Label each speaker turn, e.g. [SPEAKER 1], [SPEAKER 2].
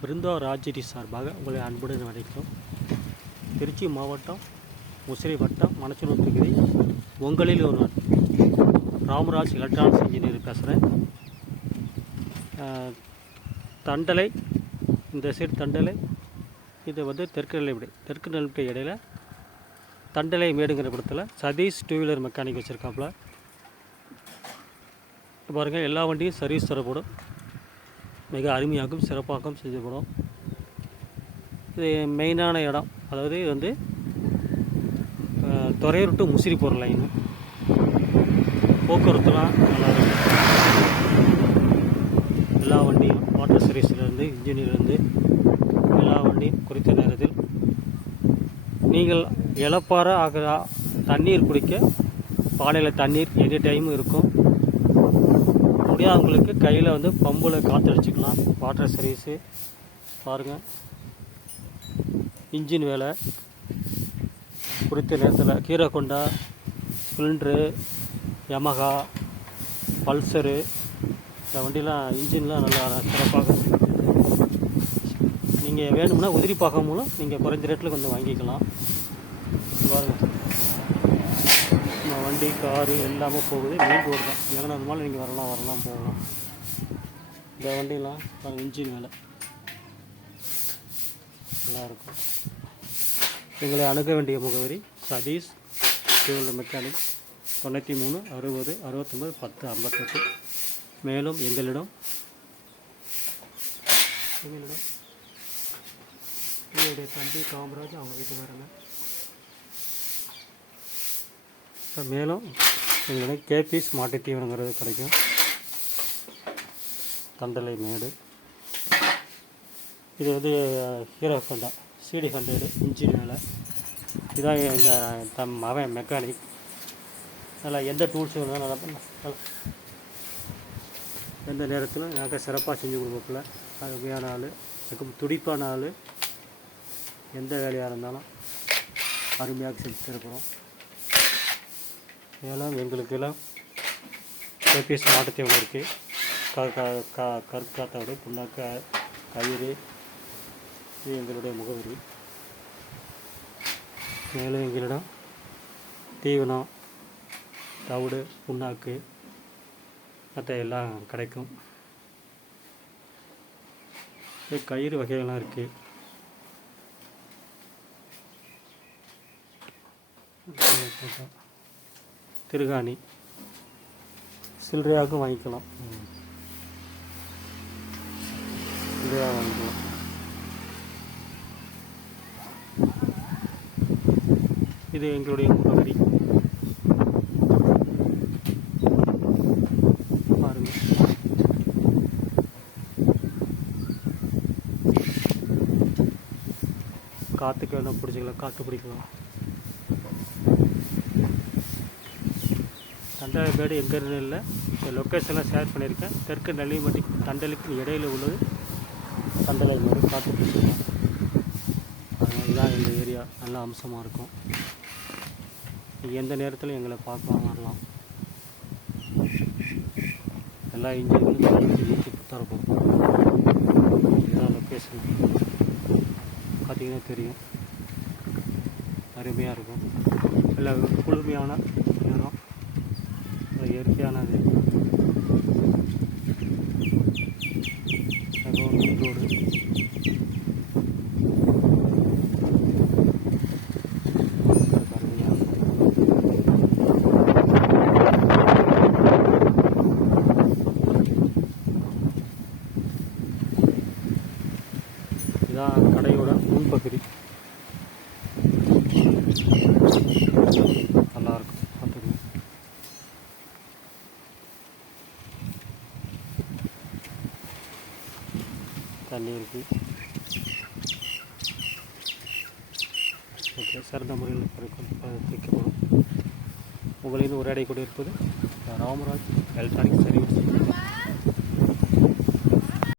[SPEAKER 1] பிருந்தா ராஜரி சார்பாக உங்களை அன்புடன் அழைக்கும் திருச்சி மாவட்டம் முசிறி வட்டம் மணச்சனூர் தொகுதி. உங்களில் ஒருவன் ராமராஜ் எலக்ட்ரானிக்ஸ் இன்ஜினியர் பேசுகிறேன் தண்டலை இந்த சைடு தண்டலை இது வந்து தெற்கு நெல்லிப்படி தெற்கு நெல்லிப்படி இடையில் தண்டலை மேடுங்கிற படத்தில் சதீஷ் டூ வீலர் மெக்கானிக் வச்சுருக்காப்புல. பாருங்கள் எல்லா வண்டியும் சர்வீஸ் தரப்படும். மிக அருமையாகவும் சிறப்பாகவும் செய்யப்படும். இது மெயினான இடம். அதாவது வந்து அஹ், துறையூர் டு முசிறி போகிற லைன் போக்குவரத்துலாம் நல்லா இருக்கும். எல்லா வண்டியும் வாட்டர் சர்வீஸ்லேருந்து இன்ஜினியர்லேருந்து எல்லா வண்டியும் குறித்த நேரத்தில் நீங்கள் இழப்பார ஆகிற தண்ணீர் குடிக்க பானையில் தண்ணீர் எனி டைமும் இருக்கும். முடியாதவங்களுக்கு கையில் வந்து பம்பில் காற்று அடிச்சுக்கலாம். Water service. பாருங்கள் இன்ஜின் வேலை. குறித்த நேரத்தில் கீரை கொண்டா ஸ்ப்ளிண்ட்ரு யமகா பல்சரு இந்த வண்டிலாம் இன்ஜின்லாம் நல்லா சிறப்பாக நீங்கள் வேணும்னா உதிரி பாகம் மூலம் நீங்கள் குறைஞ்ச ரேட்டில் கொஞ்சம் வாங்கிக்கலாம். பாருங்க வண்டி காரு எல்லாமே போகுது. மெயின் ரோடு தான். ஏன்னா அது மாதிரி நீங்கள் வரலாம் வரலாம் போகலாம். இந்த வண்டிலாம் பாருங்க இன்ஜின் வேலை. நல்லாயிருக்கும் எங்களை அணுக வேண்டிய முகவரி சதீஷ் டியூவல் மெக்கானிக் தொண்ணூற்றி மூணு அறுபது அறுபத்தொம்பது பத்து ஐம்பத்தெட்டு. மேலும் எங்களிடம் எங்களிடம் என்னுடைய தம்பி காமராஜ் அவங்க வீட்டுக்காரங்க அப்புறம் மேலும் எங்களுக்கு கேபிஸ் மாட்டு தீவனங்கிறது கிடைக்கும். தண்டலை மேடு. இது வந்து Hero Honda CD hundred engine வேலை. இதான் எங்கள் தம் அவன் மெக்கானிக். நல்லா எந்த டூல்ஸ் வேணாலும் நல்லா பண்ண எந்த நேரத்திலும் எனக்கு சிறப்பாக செஞ்சு கொடுக்கல அருமையான ஆள் எனக்கு துடிப்பான ஆள். எந்த வேலையாக இருந்தாலும் அருமையாக செஞ்சு தரப்போகிறோம் மேலும் எங்களுக்கெல்லாம் கேபிஎஸ் மாட்டுத்தீவனம் இருக்குது க க க கற்காத்தோடு புண்ணாக்க கயிறு இது எங்களுடைய முகவரி. மேலும் எங்களிடம் தீவனம் தவிடு புண்ணாக்கு மற்ற எல்லாம் கிடைக்கும். கயிறு வகைகள்லாம் இருக்குது திருகாணி. சில்லறையாகவும் வாங்கிக்கலாம். சில்லறையாக வாங்கிக்கலாம். இது எங்களுடைய முகவரி. காற்றுக்கு வேணால் பிடிச்சிக்கலாம் காற்று பிடிக்கலாம். தண்டலைப்பேடு எங்கே இல்லை. இந்த லொக்கேஷன்லாம் ஷேர் பண்ணியிருக்கேன். தெற்கு நெல்லிமட்டி தண்டலுக்கு இடையில உள்ளது. தண்டலை மேடு காற்று அதனால இதுதான் எங்கள் ஏரியா நல்ல அம்சமாக இருக்கும். எந்த நேரத்தில் எங்களை பார்க்கலாம் வரலாம். எல்லா இன்ஜின்களும் இன்ஜின் இதுதான் லொக்கேஷன் பார்த்திங்கன்னா தெரியும். அருமையாக இருக்கும். நல்ல குளுமையான நேரம் நல்ல இயற்கையானது. அதுவும் மெயின் ரோடு இதான் கடையோட முன்பகுதி நல்லா இருக்கும் பார்த்துக்கங்க தண்ணி இருக்குது ஓகே சிறந்த முறையில் தைக்கப்படும் உங்களின் உரையாடை கொண்டு இருப்பது ராமராஜ் எலக்ட்ரானிக் சர்வீஸ்